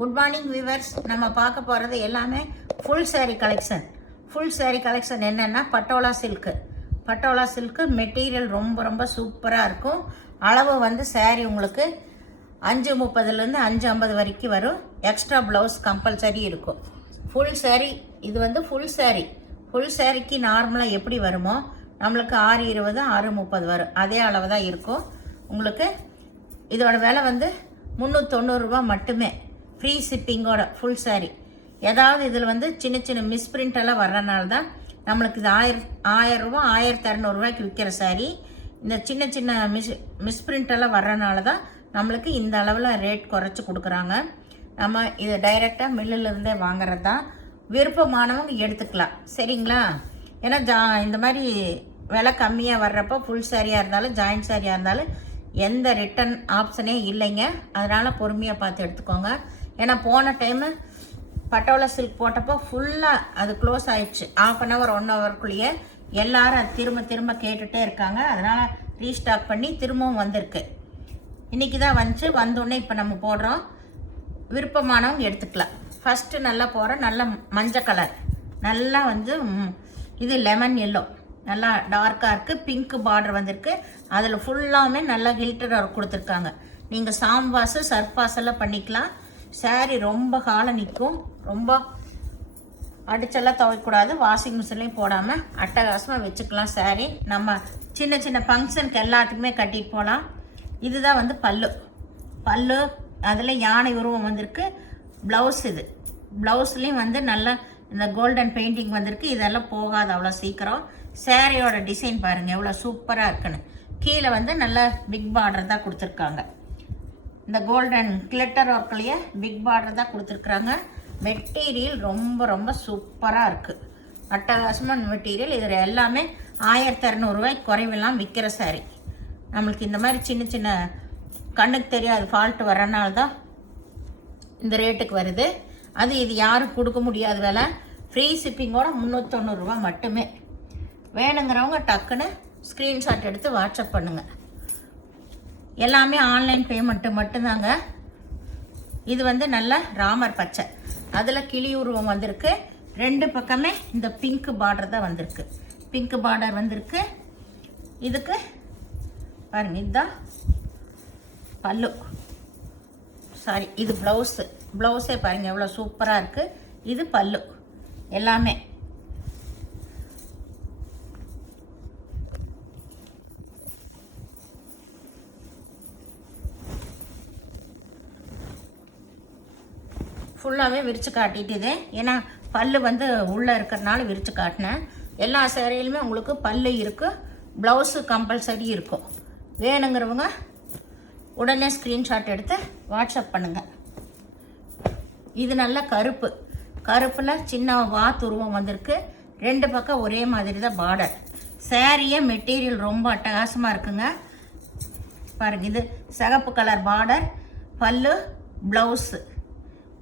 Good morning viewers. நம்ம பார்க்க போகிறது எல்லாமே full saree collection. Full saree collection என்னென்னா பட்டோலா சில்க்கு மெட்டீரியல் ரொம்ப சூப்பராக இருக்கும். அளவு வந்து saree உங்களுக்கு 5:30லேருந்து 5:50 வரைக்கும் வரும். எக்ஸ்ட்ரா ப்ளவுஸ் கம்பல்சரி இருக்கும். ஃபுல் saree இது வந்து ஃபுல் சாரிக்கு நார்மலாக எப்படி வருமோ நம்மளுக்கு 6:20 6:30 வரும். அதே அளவு தான் இருக்கும். உங்களுக்கு இதோட விலை வந்து 390 ரூபா மட்டுமே. ஃப்ரீ ஷிப்பிங்கோட ஃபுல் saree. ஏதாவது இதில் வந்து சின்ன மிஸ்பிரிண்ட் எல்லாம் வர்றதுனால தான் நம்மளுக்கு இது 1000 ரூபா 1200 ரூபாய்க்கு விற்கிற saree. இந்த சின்ன மிஸ்பிரிண்ட் எல்லாம் வர்றதுனால தான் நம்மளுக்கு இந்த அளவில் ரேட் குறைச்சி கொடுக்குறாங்க. நம்ம இதை டைரெக்டாக மில்லிலிருந்தே வாங்குறது தான். விருப்பமானவங்க எடுத்துக்கலாம், சரிங்களா? ஏன்னா இந்த மாதிரி விலை கம்மியாக வர்றப்போ ஃபுல் சாரியாக இருந்தாலும் ஜாயின்ட் சாரியாக இருந்தாலும் எந்த ரிட்டன் ஆப்ஷனே இல்லைங்க. அதனால் பொறுமையாக பார்த்து எடுத்துக்கோங்க. ஏன்னா போன டைமு பட்டோலா சில்க் போட்டப்போ ஃபுல்லாக அது க்ளோஸ் ஆயிடுச்சு. 1/2 hour 1 hourக்குள்ளேயே எல்லாரும் அது திரும்ப கேட்டுகிட்டே இருக்காங்க. அதனால் ரீஸ்டாக் பண்ணி திரும்பவும் வந்திருக்கு. இன்றைக்கி தான் வந்தோடனே இப்போ நம்ம போடுறோம். விருப்பமானவங்க எடுத்துக்கலாம். ஃபஸ்ட்டு நல்லா போகிற நல்ல மஞ்சள் கலர், நல்லா வந்து இது லெமன் எல்லோ, நல்லா டார்க்காக இருக்குது. பிங்க் பார்டர் வந்திருக்கு. அதில் ஃபுல்லாமே நல்லா கில்டர் ஒர்க் கொடுத்துருக்காங்க. நீங்கள் சாம்பாஸு சர்பாஸ் எல்லாம் பண்ணிக்கலாம். சாரீ ரொம்ப காலம் நிற்கும். ரொம்ப அடிச்செல்லாம் துவைக்கக்கூடாது. வாஷிங் மிஷின்லேயும் போடாமல் அட்டகாசமாக வச்சுக்கலாம். சாரீ நம்ம சின்ன ஃபங்க்ஷனுக்கு எல்லாத்துக்குமே கட்டிட்டு போகலாம். இதுதான் வந்து பல்லு அதில் யானை உருவம் வந்திருக்கு. ப்ளவுஸ் இது ப்ளவுஸ்லேயும் வந்து நல்லா இந்த கோல்டன் பெயிண்டிங் வந்திருக்கு. இதெல்லாம் போகாது அவ்வளோ சீக்கிரம். சாரியோட டிசைன் பாருங்கள் எவ்வளோ சூப்பராக இருக்குன்னு. கீழே வந்து நல்லா பிக் பார்டர் தான் கொடுத்துருக்காங்க. இந்த கோல்டன் கிளிட்டர் ஒர்க்லேயே பிக் பார்டர் தான் கொடுத்துருக்குறாங்க. மெட்டீரியல் ரொம்ப சூப்பராக இருக்குது. அட்டகாசமான மெட்டீரியல். இதில் எல்லாமே 1200 ரூபாய்க்கு குறைவெல்லாம் விற்கிற சாரி. நம்மளுக்கு இந்த மாதிரி சின்ன கண்ணுக்கு தெரியாது ஃபால்ட்டு வரனால தான் இந்த ரேட்டுக்கு வருது. இது யாரும் கொடுக்க முடியாத விலை. ஃப்ரீ ஷிப்பிங்கோட 390 ரூபா மட்டுமே. வேணுங்கிறவங்க டக்குன்னு ஸ்க்ரீன்ஷாட் எடுத்து வாட்ஸ்அப் பண்ணுங்கள். எல்லாமே ஆன்லைன் பேமெண்ட்டு மட்டும்தாங்க. இது வந்து நல்ல ராமர் பச்சை, அதில் கிளி உருவம் வந்திருக்கு. 2 பக்கமே இந்த பிங்க் பார்டர் தான் வந்திருக்கு. பிங்க் பார்டர் வந்திருக்கு. இதுக்கு பாருங்க, இதுதான் பல்லு. சாரி, இது ப்ளவுஸே பாருங்கள் எவ்வளோ சூப்பராக இருக்குது. இது பல்லு. எல்லாமே ஃபுல்லாகவே விரித்து காட்டிட்டுது. ஏன்னா பல்லு வந்து உள்ளே இருக்கிறதுனால விரித்து காட்டினேன். எல்லா சேரீலுமே உங்களுக்கு பல்லு இருக்குது. ப்ளவுஸு கம்பல்சரி இருக்கும். வேணுங்கிறவங்க உடனே ஸ்க்ரீன்ஷாட் எடுத்து வாட்ஸ்அப் பண்ணுங்கள். இது நல்ல கருப்பில் சின்ன வாத்துருவம் வந்திருக்கு. 2 பக்கம் ஒரே மாதிரி தான் பார்டர். சாரியே மெட்டீரியல் ரொம்ப அட்டகாசமாக இருக்குங்க. பாருங்கள், இது சிகப்பு கலர் பார்டர், பல்லு, ப்ளவுஸு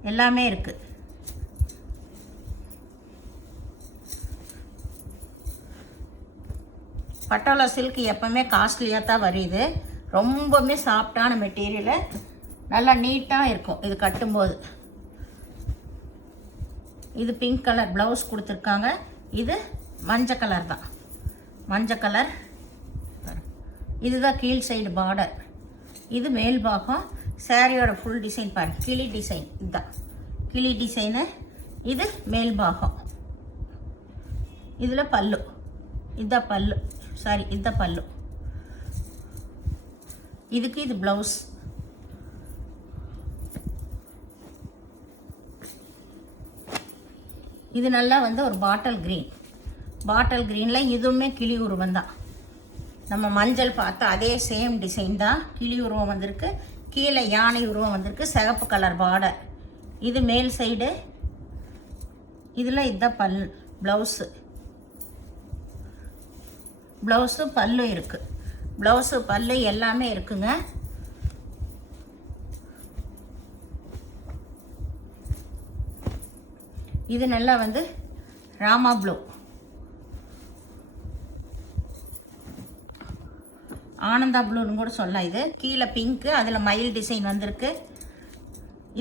எல்லாமே இருக்குது. பட்டோலா சில்க் எப்பவுமே காஸ்ட்லியாக தான் வருது. ரொம்பவுமே சாஃப்டான மெட்டீரியலு, நல்லா நீட்டாக இருக்கும் இது கட்டும்போது. இது பிங்க் கலர் ப்ளவுஸ் கொடுத்துருக்காங்க. இது மஞ்சள் கலர் தான். மஞ்சள் கலர். இதுதான் கீழ் சைடு பார்டர். இது மேல் பாகம். சாரியோட ஃபுல் டிசைன் பாருங்கள். கிளி டிசைன். இதுதான் கிளி டிசைனு. இது மேல் பாகம். இதில் பல்லு. இதுதான் பல்லு. சாரி, இதுதான் பல்லு. இதுக்கு இது ப்ளவுஸ். இது நல்லா வந்து ஒரு பாட்டில் க்ரீனில் இதுவுமே கிளி உருவம் தான். நம்ம மஞ்சள் பார்த்தா அதே சேம் டிசைன் தான். கிளி உருவம் வந்திருக்கு. கீழே யானை உருவம் வந்திருக்கு. சிகப்பு கலர் பார்டர். இது மேல் சைடு. இதில் இதுதான் ப்ளவுஸு பல்லு இருக்குது. ப்ளவுஸு பல்லு எல்லாமே இருக்குங்க. இது நல்லா வந்து ராமா ப்ளூ, ஆனந்தா ப்ளூன்னு கூட சொல்லலாம். இது கீழே பிங்க்கு, அதில் மயில் டிசைன் வந்திருக்கு.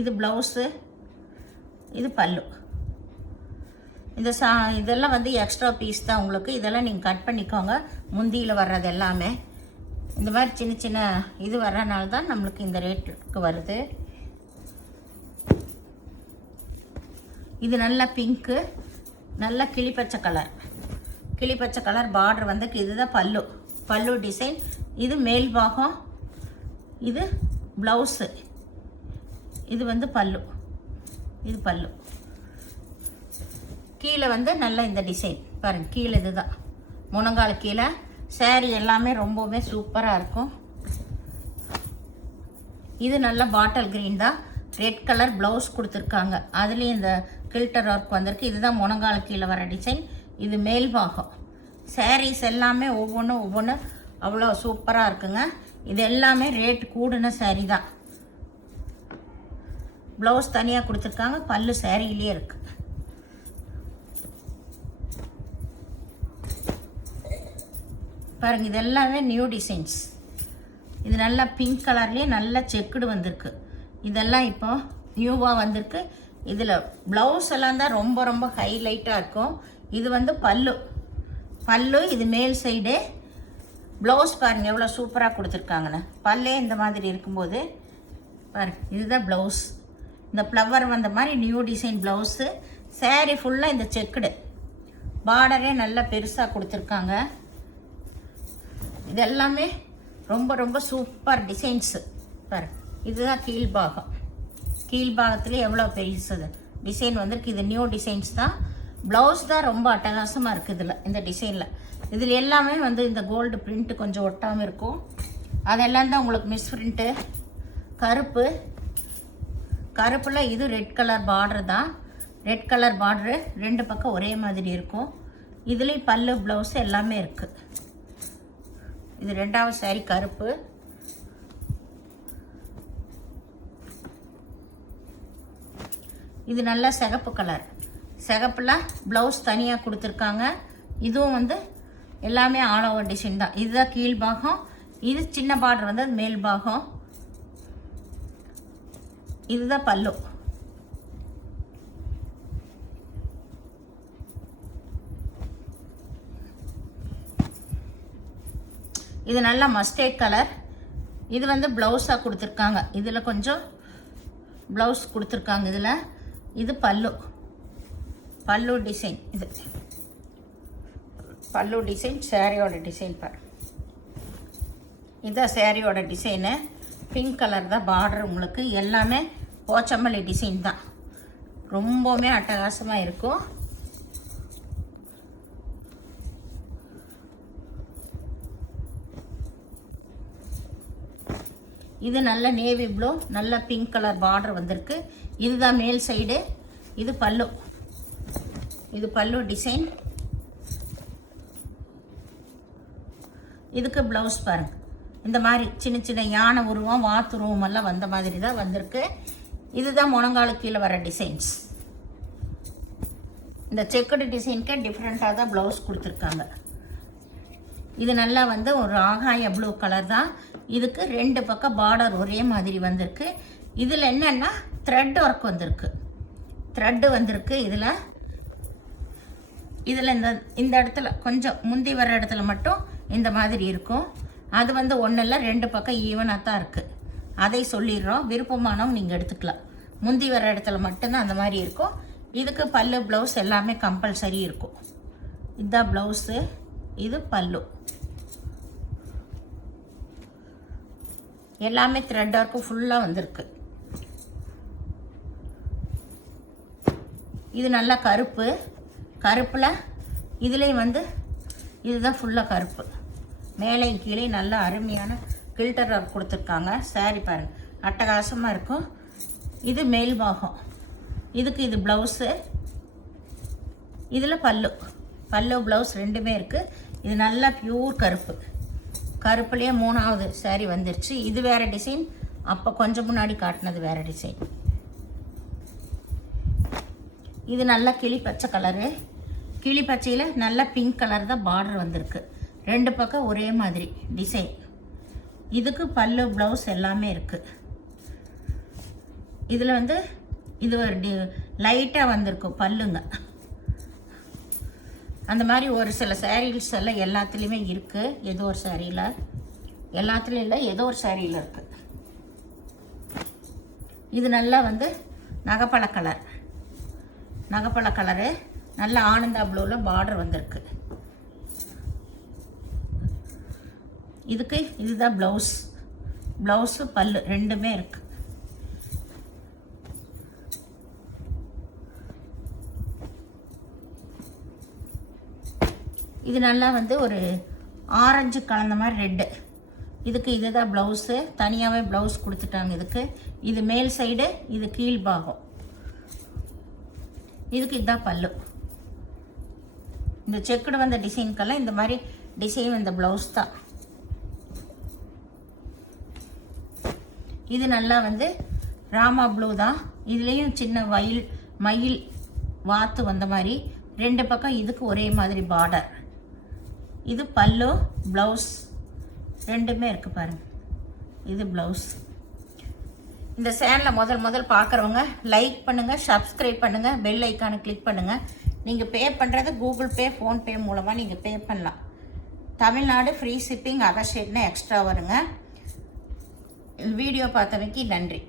இது ப்ளவுஸு. இது பல்லு. இந்த இதெல்லாம் வந்து எக்ஸ்ட்ரா பீஸ் தான் உங்களுக்கு. இதெல்லாம் நீங்கள் கட் பண்ணிக்கோங்க. முந்தியில் வர்றது எல்லாமே இந்த மாதிரி சின்ன சின்ன இது வர்றதுனால தான் நம்மளுக்கு இந்த ரேட்டுக்கு வருது. இது நல்ல பிங்க்கு, நல்ல கிளிப்பச்சை கலர். கிளிப்பச்சை கலர் பார்டர் வந்து இதுதான் பல்லு. பல்லு டிசைன். இது மேல் பாகம், இது ப்ளவுஸு, இது வந்து பல்லு. இது பல்லு. கீழே வந்து நல்ல இந்த டிசைன் பாருங்கள். கீழே இதுதான் முனங்கால கீழே. சாரீ எல்லாமே ரொம்பவே சூப்பராக இருக்கும். இது நல்ல பாட்டில் க்ரீன் தான். ரெட் கலர் ப்ளவுஸ் கொடுத்துருக்காங்க. அதுலேயும் இந்த கில்டர் ஒர்க் வந்திருக்கு. இதுதான் முனங்கால கீழே வர டிசைன். இது மேல் பாகம். சாரீஸ் எல்லாமே ஒவ்வொன்று அவ்வளோ சூப்பராக இருக்குங்க. இது எல்லாமே ரேட் கூடின சாரீ தான். ப்ளவுஸ் தனியாக கொடுத்துருக்காங்க. பல்லு சாரியிலே இருக்குது. பாருங்கள், இது எல்லாமே நியூ டிசைன்ஸ். இது நல்லா பிங்க் கலர்லேயே நல்ல செக்குடு வந்திருக்கு. இதெல்லாம் இப்போ நியூவாக வந்திருக்கு. இதில் ப்ளவுஸ் எல்லாம் தான் ரொம்ப ஹைலைட்டாக இருக்கும். இது வந்து பல்லு. இது மேல் சைடு. ப்ளவுஸ் பாருங்கள் எவ்வளோ சூப்பராக கொடுத்துருக்காங்கன்னு. பல்லே இந்த மாதிரி இருக்கும்போது பாருங்கள், இதுதான் ப்ளவுஸ். இந்த ஃப்ளவர் வந்த மாதிரி நியூ டிசைன் ப்ளவுஸு. சாரீ ஃபுல்லாக இந்த செக்குடு. பார்டரே நல்லா பெருசாக கொடுத்துருக்காங்க. இது எல்லாமே ரொம்ப சூப்பர் டிசைன்ஸு. பாரு, இதுதான் கீழ்பாகம். கீழ்பாகத்தில் எவ்வளோ பெருசு டிசைன் வந்திருக்கு. இது நியூ டிசைன்ஸ் தான். ப்ளவுஸ் தான் ரொம்ப அட்டகாசமாக இருக்குது இதில், இந்த டிசைனில். இதில் எல்லாமே வந்து இந்த கோல்டு பிரிண்ட்டு கொஞ்சம் ஒட்டாமல் இருக்கும். அதெல்லாம் தான் உங்களுக்கு மிஸ் பிரிண்ட்டு. கருப்பில் இது ரெட் கலர் பார்டர் தான். ரெட் கலர் பார்டரு 2 பக்கம் ஒரே மாதிரி இருக்கும். இதுலேயும் பல்லு ப்ளவுஸ் எல்லாமே இருக்குது. இது 2வது சாரீ கருப்பு. இது நல்ல சிகப்பு கலர். சிகப்பில் ப்ளவுஸ் தனியாக கொடுத்துருக்காங்க. இதுவும் வந்து எல்லாமே ஆல் ஓவர் டிசைன் தான். இதுதான் கீழ்பாகம். இது சின்ன பார்டர் வந்து மேல் பாகம். இதுதான் பல்லு. இது நல்ல மஸ்டர்ட் கலர். இது வந்து ப்ளவுஸாக கொடுத்துருக்காங்க. இதில் கொஞ்சம் ப்ளவுஸ் கொடுத்துருக்காங்க இதில். இது பல்லு டிசைன். இது பல்லு டிசைன். சாரியோட டிசைன் பாரு. இதுதான் சாரியோட டிசைனு. பிங்க் கலர் தான் பார்டர் உங்களுக்கு. எல்லாமே போச்சம்பள்ளி டிசைன் தான். ரொம்பவுமே அட்டகாசமாக இருக்கும். இது நல்ல நேவி ப்ளூ, நல்ல பிங்க் கலர் பார்டர் வந்திருக்கு. இதுதான் மேல் சைடு. இது பல்லு. இது பல்லு டிசைன். இதுக்கு ப்ளவுஸ் பாருங்கள். இந்த மாதிரி சின்ன யானை உருவம், வாத்துருவம் எல்லாம் வந்த மாதிரி தான் வந்திருக்கு. இதுதான் முழங்கால கீழே வர டிசைன்ஸ். இந்த செக்குடு டிசைனுக்கே டிஃப்ரெண்ட்டாக தான் ப்ளவுஸ் கொடுத்துருக்காங்க. இது நல்லா வந்து ஒரு ஆகாய ப்ளூ கலர் தான். இதுக்கு 2 பக்கம் பார்டர் ஒரே மாதிரி வந்திருக்கு. இதில் என்னென்னா த்ரெட் ஒர்க் வந்திருக்கு. இதில் இந்த இடத்துல கொஞ்சம் முந்தி வர இடத்துல மட்டும் இந்த மாதிரி இருக்கும். அது வந்து ஒன்றும் இல்லை, 2 பக்கம் ஈவனாக தான் இருக்குது. அதை சொல்லிடுறோம். விருப்பமானவங்க நீங்கள் எடுத்துக்கலாம். முந்தி வர இடத்துல மட்டும்தான் அந்த மாதிரி இருக்கும். இதுக்கு பல்லு ப்ளவுஸ் எல்லாமே கம்பல்சரி இருக்கும். இதுதான் ப்ளவுஸு. இது பல்லு. எல்லாமே த்ரெட் ஒர்க்கு ஃபுல்லாக வந்திருக்கு. இது நல்லா கருப்பில் இதுலேயும் வந்து இதுதான் ஃபுல்லாக கருப்பு. மேலேயும் கீழே நல்ல அருமையான கில்டர் ஒர்க் கொடுத்துருக்காங்க. சாரி பாருங்கள், அட்டகாசமாக இருக்கும். இது மேல் பாகம். இதுக்கு இது ப்ளவுஸு. இதில் பல்லு ப்ளவுஸ் 2மே இருக்குது. இது நல்லா பியூர் கருப்புலேயே 3வது சாரி வந்துருச்சு. இது வேறு டிசைன். அப்போ கொஞ்சம் முன்னாடி காட்டினது வேறு டிசைன். இது நல்லா கிளி பச்சை கலரு. கிளி பச்சையில் நல்ல பிங்க் கலர் தான் பார்டர் வந்திருக்கு. 2 பக்கம் ஒரே மாதிரி டிசைன். இதுக்கு பல்லு ப்ளவுஸ் எல்லாமே இருக்குது. இதில் வந்து இது ஒரு லைட்டாக வந்திருக்கும் பல்லுங்க. அந்த மாதிரி ஒரு சில சாரீஸ் எல்லாம் எல்லாத்துலேயுமே இருக்குது. ஏதோ ஒரு சாரியில், எல்லாத்துலேயும் இல்லை, ஏதோ ஒரு சாரியில் இருக்குது. இது நல்லா வந்து நகைப்பழ கலர், நகைப்பழ கலரு, நல்ல ஆனந்தா ப்ளூவில் பார்டர் வந்திருக்கு. இதுக்கு இதுதான் ப்ளவுஸ். ப்ளவுஸு பல்லு ரெண்டுமே இருக்குது. இது நல்லா வந்து ஒரு ஆரஞ்சு கலந்த மாதிரி ரெட்டு. இதுக்கு இதுதான் ப்ளவுஸு. தனியாகவே ப்ளவுஸ் கொடுத்துட்டாங்க இதுக்கு. இது மேல் சைடு, இது கீழ் பாகம். இதுக்கு இதுதான் பல்லு. இந்த செக்குடு வந்த டிசைனுக்கெல்லாம் இந்த மாதிரி டிசைன் வந்த ப்ளவுஸ் தான். இது நல்லா வந்து ராமா ப்ளூ தான். இதுலேயும் சின்ன மயில் வாத்து வந்த மாதிரி ரெண்டு பக்கம் இதுக்கு ஒரே மாதிரி பார்டர். இது பல்லு, ப்ளவுஸ் ரெண்டுமே இருக்குது பாருங்கள். இது ப்ளவுஸ். இந்த சேனலை முதல் பார்க்குறவங்க லைக் பண்ணுங்கள், சப்ஸ்கிரைப் பண்ணுங்கள், பெல் ஐக்கானை கிளிக் பண்ணுங்கள். நீங்கள் பே பண்ணுறது கூகுள் பே, ஃபோன்பே மூலமாக நீங்கள் பே பண்ணலாம். தமிழ்நாடு ஃப்ரீ ஷிப்பிங், அதர் ஸ்டேட்னா எக்ஸ்ட்ரா வருங்க. வீடியோ பார்த்தமைக்கு நன்றி.